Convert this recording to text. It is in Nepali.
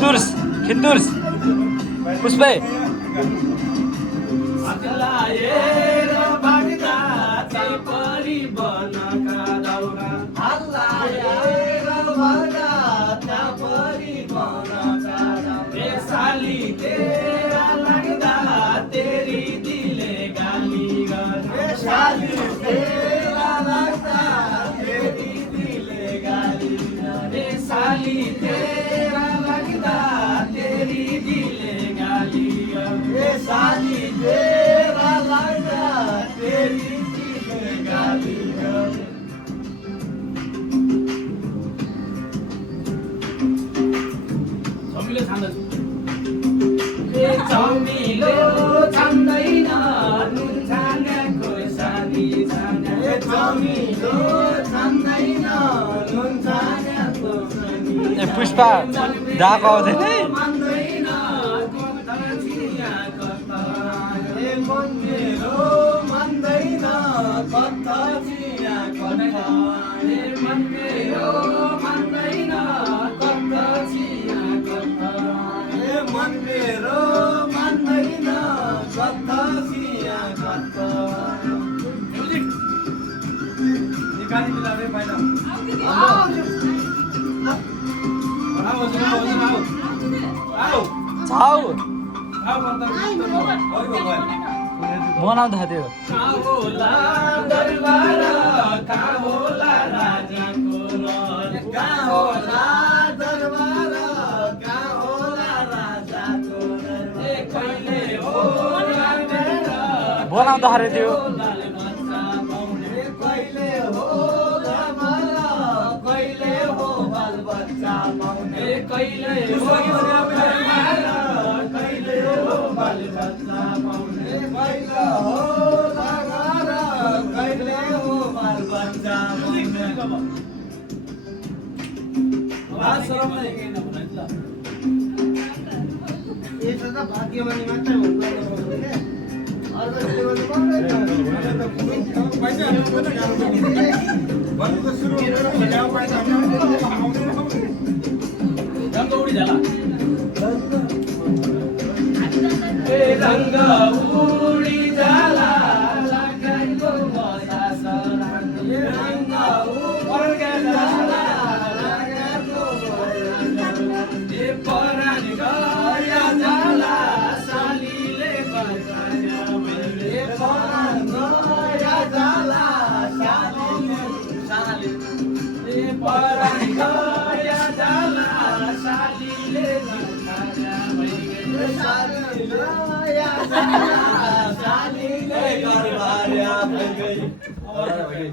खिन्दुर्स पुष्पे हल्लाएर भाग्दा चाहिँ परी बनका दाउरा हल्लाएर भाग्दा चाहिँ परी बनका दाउरा ए साली तेरा लाग्दा तेरी दिले गाली गर्छ ए साली तेरा लाग्दा तेरी दिले गाली गर्छ ए साली तेरा लाग्दा तेरी दिले गाली गर्छ ए साली तेरा लाग्दा तेरी दिले गाली गर्छ चमिलो छान्दैछु चमिलो छान्दैन नुन छानेको सानी छाने चमिलो छान्दैन नुन छानेको सानी ए पुष्पा डाको आउँदैन है मान्दैन कता छिया कता ए मन मेरो मान्दैन कता छिया कता ए मन मेरो मान्दैन कता छिया कता ए मन मेरो मान्दैन कता छिया कता म्युजिक निकाली मिलावे पाइला छाउ बनाउँदा थियो होला दरबार कहाँ होला राजाको रहर कहाँ होला दरबार कहाँ होला राजाको रहर ए कहिले होला मेरा बनाउँदाखेरि थियो बाल बच्चा पाउने कहिले हो दरबार कहिले हो बाल बच्चा पाउने कहिले हो दरबार कहिले हो बाल बच्चा पाउने कहिले हो दरबार कहिले हो बाल बच्चा पाउने आवाज सरमले के नभन्छ ये सदा भाग्यमानी मात्र हुनुपर्छ के अर्को कुरो त पैसा भन्नु त सुरु गरेर ल्याउ पैसा रंग उडी झाला ए रंग उडी झाला लगाइको बसा सराङ ए रंग उडी झाला लगाइको ए परान गया झाला सालीले बसाया मैले परान गया झाला सालीले ए परान गया झाला सालीले बसाया मैले सालीले गरबार्या भइ गई